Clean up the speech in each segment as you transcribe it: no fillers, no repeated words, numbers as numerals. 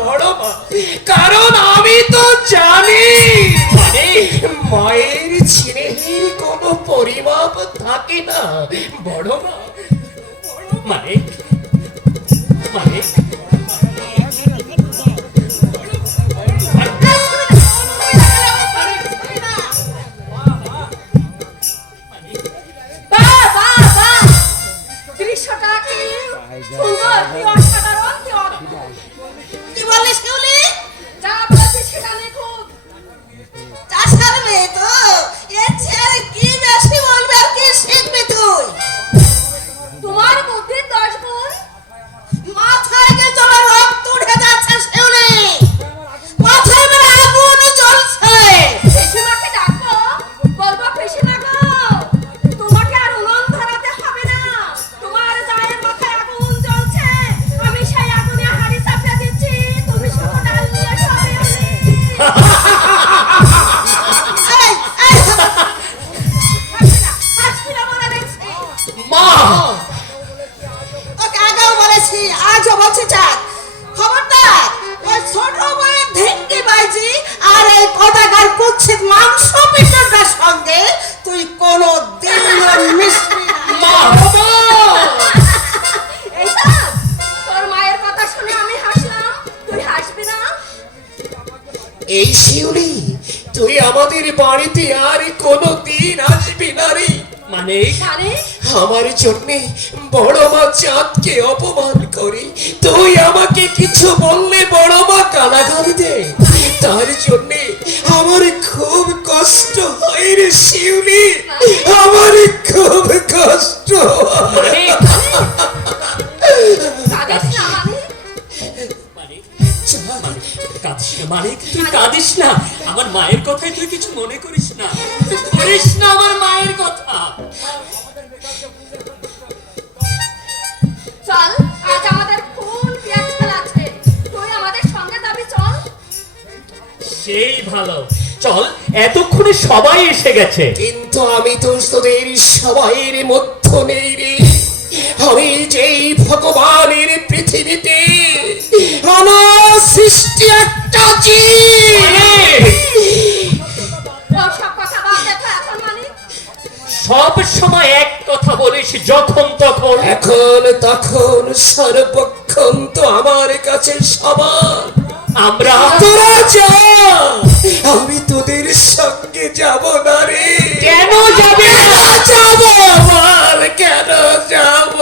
বড় মা, কারণ আমি তো জানি মায়ের স্নেহের কোনো পরিমাপ থাকে না বড় মা। মানে মানে কি বলিস কেউলি? যা বলছিস সেটা খুব চাষার মেয়ে তো, এর ছেলে কি বেশি বলবে আর কি শিখবি তুই? তোমার বুদ্ধির 10 গুণ। মাথায় যে তোমার রক্ত উঠে যাচ্ছে শিউলি, মাথায় মানে আগুন জ্বলছে। পিসিমাকে ডাকবো, বলবো পিসিমা গো, তোমাকে আর উনুন ধরাতে হবে না। তোমার জায়ের মাথায় আগুন জ্বলছে, আমি সেই আগুনে হাঁড়ি চাপিয়ে দিচ্ছি, তুমি শুধু ডাল নিয়ে খাবে। মা, ওকে আগেও বলেছি, আজও বলছি, চাঁদ খবরদার ওই ছোট বউয়ের ঢেঙ্গি বাজি আর এই কটাকার কুচ্ছিত মাংস পিঠটার সঙ্গে তুই কোনো দিন মিশবি না। এই চাঁদ, তোর মায়ের কথা শুনে আমি হাসলাম, তুই হাসবি না? এই শিউলি, তুই আমাদের বাড়িতে আর কোনোদিন আসবি না রে। মানে মানে আমার জন্য বড় মা চাঁদকে অপমান করে তুই আমাকে কিছু বললে বড় মা কালাগালি দে, তার জন্য আমার খুব কষ্ট হয় রে শিউলি, আমার খুব কষ্ট হয়। কাঁদিস না মানে কাঁদিস না মানে তুই কাঁদিস না, আমার মায়ের কথাই তুই কিছু মনে করিস না, করিস না আমার মায়ের কথা। চল, আজ আমাদের ফুল পেঁয়াজ খেলা আছে, তুই আমাদের সঙ্গে যাবি, চল। সেই ভালো, চল, এতক্ষণে সবাই এসে গেছে। কিন্তু আমি তো তোদের সবাইয়ের মধ্য নেই রে, আমি যেই ভগবানের পৃথিবীতে আমার সৃষ্টি একটা জীব। সব কথা বাদ দে তো এখন, মানে সব সময় এক কথা বলিস, যখন তখন এখন তখন সর্বক্ষণ তো আমার কাছে সমান। আমরা তোরা যা, আমি তোদের সঙ্গে যাব না রে। কেন যাবে না? যাব বল, কেন যাব?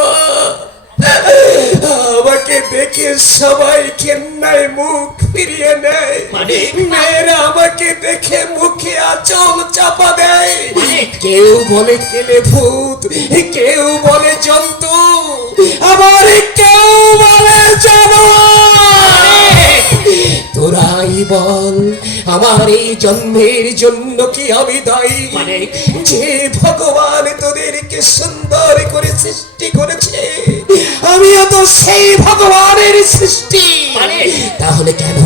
আমাকে দেখে সবাই ঘেন্নায় মুখ ফিরিয়ে নেয়, মানে? মেয়েরা আমাকে দেখে মুখে আঁচল চাপা দেয়। মানে? কেউ বলে কেলে ভূত, কেউ বলে জন্তু, আবার কেউ বলে জানোয়ার। তোরাই বল, আমার এই জন্মের জন্য কি আমি দায়ী? মানে? যে ভগবান তোদেরকে সুন্দর করে সৃষ্টি করেছে, আমিও তো সেই ভগবানের সৃষ্টি। মানে? তাহলে কেন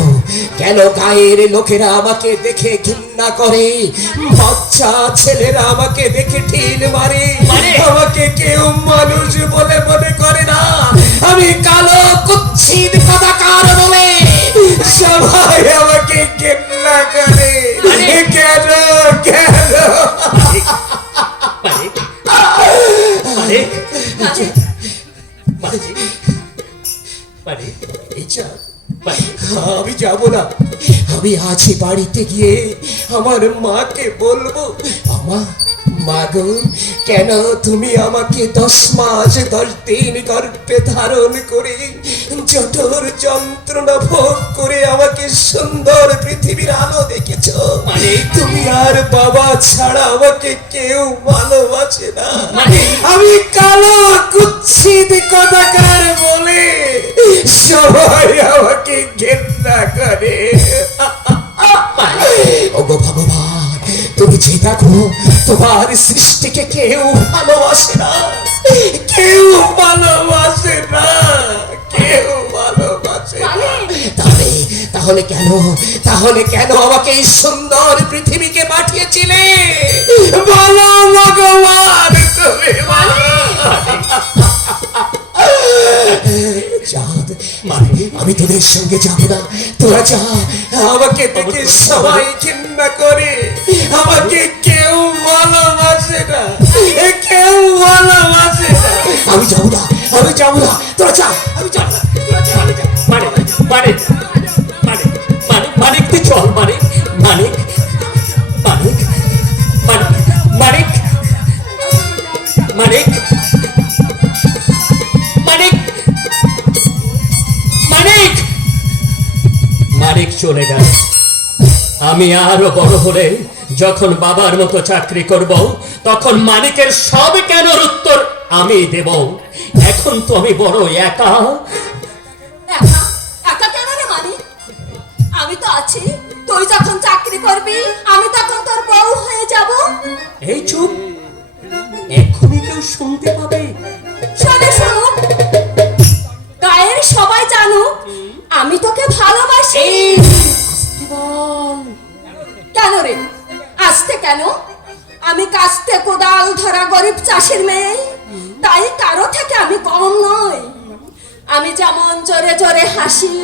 কেন গায়ের লোকেরা আমাকে দেখে ঘৃণা করে, বাচ্চা ছেলেরা আমাকে দেখে ঢিল মারে, মানে? আমাকে কেউ মানুষ বলে মনে করে না, আমি কালো কুচ্ছিত কদাকার বলে সবাই আমাকে ঘৃণা করে। মানে? কেন কেন? মানে মানে মানে মানে এই যা, মানে আমি যাব না, আমি আছি বাড়িতে গিয়ে আমার মাকে বলবো, মা গো, কেন তুমি আমাকে 10 মাস 10 দিন গর্ভে ধারণ করে জঠর যন্ত্রণা ভোগ করে আমাকে সুন্দর পৃথিবীর আলো দেখেছো? মানে? তুমি আর বাবা ছাড়া আমাকে কেউ ভালোবাসে না, মানে? আমি কালো কুচ্ছিত কদাকার বলে সবাই আমাকে ঘেন্না করে। ওগো ভগবান, তুমি যে দেখো তোমার সৃষ্টিকে কেউ ভালোবাসে না, কেউ ভালোবাসে না, কেউ ভালোবাসে না। তাহলে তাহলে কেন আমাকে এই সুন্দর পৃথিবীকে পাঠিয়েছিলে? বলো ভগবান, তুমি বলো। চাঁদ, আমি তোদের সঙ্গে যাবো না, তোরা যা। আমাকে দেখে সবাই ঘৃণা করে, আমাকে কেউ ভালোবাসে না, কেউ ভালোবাসে না। আমি যাবো না, আমি যাবো না, তোরা যা। আমি যাবো না, তোরা যা। মানিক মানিক মানিক মানিক মানিক তুই চল মানিক মানিক মানিক মানিক মানিক মানিক মানিক মানিক চলে গেল। আমি আরো বড় হলে যখন বাবার মতো চাকরি করব, তখন মানিকের সব কেনর উত্তর আমি দেব। এখন তো আমি বড় একা। একা একা কেন রে মানি? আমি তো আছি। তুই যখন চাকরি করবি আমি তখন তোর বউ হয়ে যাব। এই চুপ, এখনই কেউ শুনতে পাবে। শোনে শুনুক, গায়ের সবাই জানুক আমি তোকে ভালোবাসি। কেন রে আসতে? কেন? আমি কাস্তে কোদাল ধরা গরিব চাষির মেয়ে, তাই কারো থেকে আমি কম নই। আমি যেমন জোরে জোরে হাসি,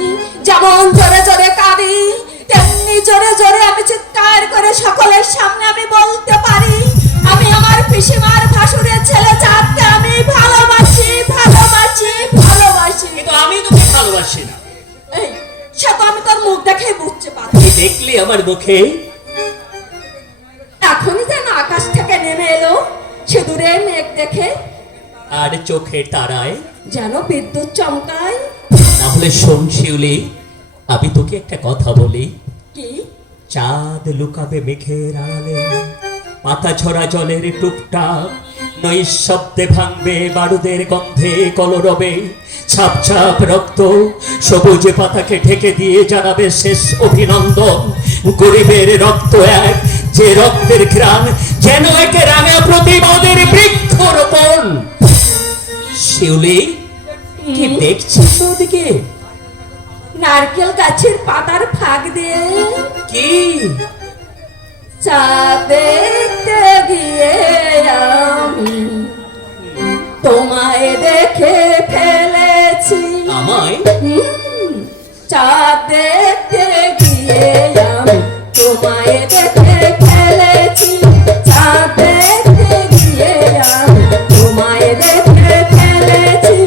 যেমন জোরে জোরে কাঁদি, তেমনি জোরে জোরে আমি চিৎকার করে সকলের সামনে আমি বলতে পারি, আমি আমার পিসিমার ভাসুরের ছেলে চাঁদকে আমি ভালোবাসি ভালোবাসি ভালোবাসি। কিন্তু আমি তোকে ভালোবাসি না। এই সে তো আমি তোর মুখ দেখে বুঝতে পারি। তুই দেখলি আমার মুখে? এখনই যেন আকাশ থেকে নেমে এলো সিঁদুরের মেঘ দেখে, আর চোখে তারায় যেন বিদ্যুৎ চমকায়। তাহলে শোন শিউলি, আমি তোকে একটা কথা বলি। কি? চাঁদ লুকাবে মেঘের আড়ালে, পাতা ঝরা জলের টুপটাপ নৈশব্দে ভাঙবে বারুদের গন্ধে কলরবে। ছাপ ছাপ রক্ত সবুজে পাতাকে ঢেকে দিয়ে জানাবে শেষ অভিনন্দন। গরিবের রক্ত এক, যে রক্তের ঘ্রাণ যেন একে রাঙা প্রতিবাদের বৃক্ষরোপণ। শিউলি, কি দেখছিস ওদিকে? নারকেল গাছের পাতার ফাঁক দিয়ে কি? চাঁদ দেখতে গিয়ে আমি তোমায় দেখে ফেলেছি। আমায়? চাঁদ দেখতে গিয়ে আমি তোমায় দেখে ফেলেছি। চাঁদ দেখতে গিয়ে আমি তোমায় দেখে ফেলেছি।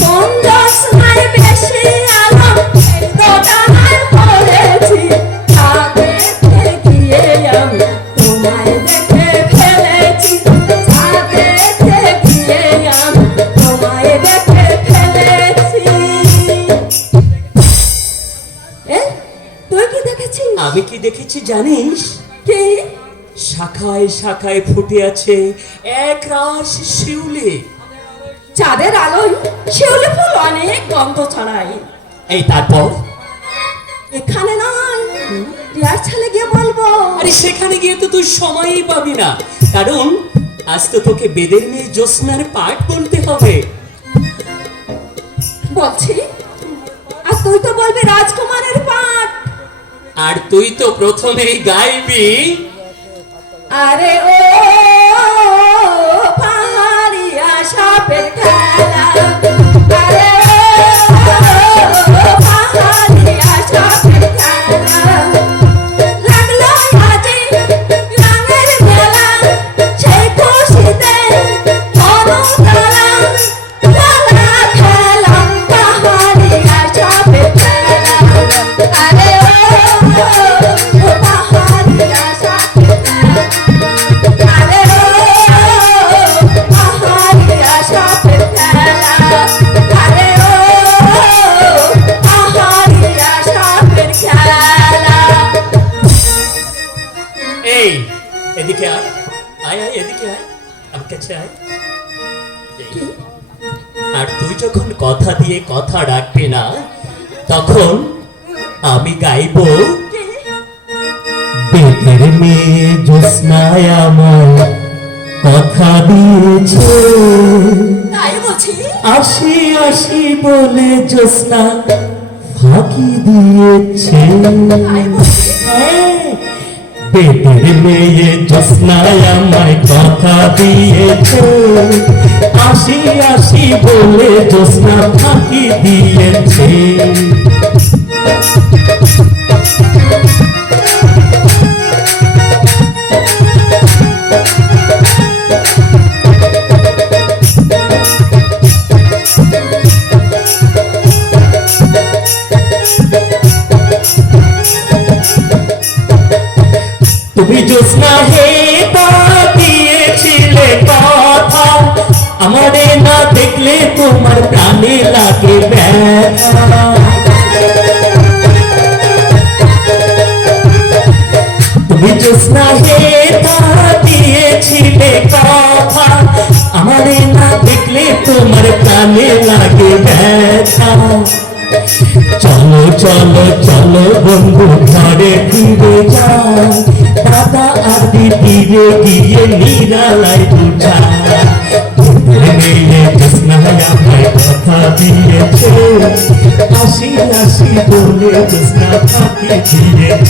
কোন জ্যোৎস্নায় বেশি আলো এই দোটানায় পড়েছি। চাঁদ দেখতে গিয়ে আমি তোমায় দেখে ফেলেছি। চাঁদ দেখতে গিয়ে আমি তোমায় দেখে ফেলেছি। তুই কি দেখেছিস? আমি কি দেখেছি জানিস? কি? শাখায় শাখায় ফুটে আছে এক রাশ শিউলি। চাঁদের আলোয় শিউলি ফুল অনেক গন্ধ ছড়ায়। এই তারপর? এখানে নয়, রিহার্সালে গিয়ে বলবো। আরে সেখানে গিয়ে তো তুই সময়ই পাবি না, কারণ আজ তো তোকে বেদের মেয়ে জ্যোৎস্নার পাঠ বলতে হবে। বলছি, আর তুই তো বলবি রাজকুমারের পাঠ। আর তুই তো প্রথমেই গাইবি, আরে ও পাহাড়িয়া সাপের খেলা। আরে ও পাহাড়িয়া সাপের খেলা। লাগলো আজি রঙের মেলা, সেই খুশিতে মনতলা। খেলা খেলা পাহাড়িয়া সাপের খেলা। আরে ও পাহাড়িয়া সাপের খেলা। আরে ও পাহাড়িয়া সাপের খেলা। আরে ও পাহাড়িয়া সাপের খেলা। এই এদিকে আয়, আয় আয় এদিকে আয়, আমার কাছে আয়। আর তুই যখন কথা দিয়ে কথা রাখবি না, তখন আমি গাইবো, বেদের মেয়ে জ্যোৎস্নায় আমার কথা দিয়েছে, তাই বলছি। আসি আসি বলে জ্যোৎস্না ফাঁকি দিয়েছে। তাই বলছি। হ্যাঁ, পেটের মেয়ে জ্যোৎস্নায় আমায় কথা দিয়েছে, আসি আসি বলে জ্যোৎস্না ফাঁকি দিয়েছে। তুমি জ্যোৎস্না হে তা দিয়েছিলে কথা, আমারে না দেখলে তোমার প্রাণে লাগে ব্যথা। তুমি জ্যোৎস্না হে তা দিয়েছিলে কথা, আমারে না দেখলে তোমার প্রাণে লাগে ব্যথা। চলো চলো চলো বন্ধু ঘরে ফিরে যাও, দাদা আর দিদিরে গিয়ে নিরালায় বুঝা। মেয়ে জ্যোৎস্নায় আমায় কথা দিয়েছে, আসি আসি বলে জ্যোৎস্না ফাঁকি দিয়েছে।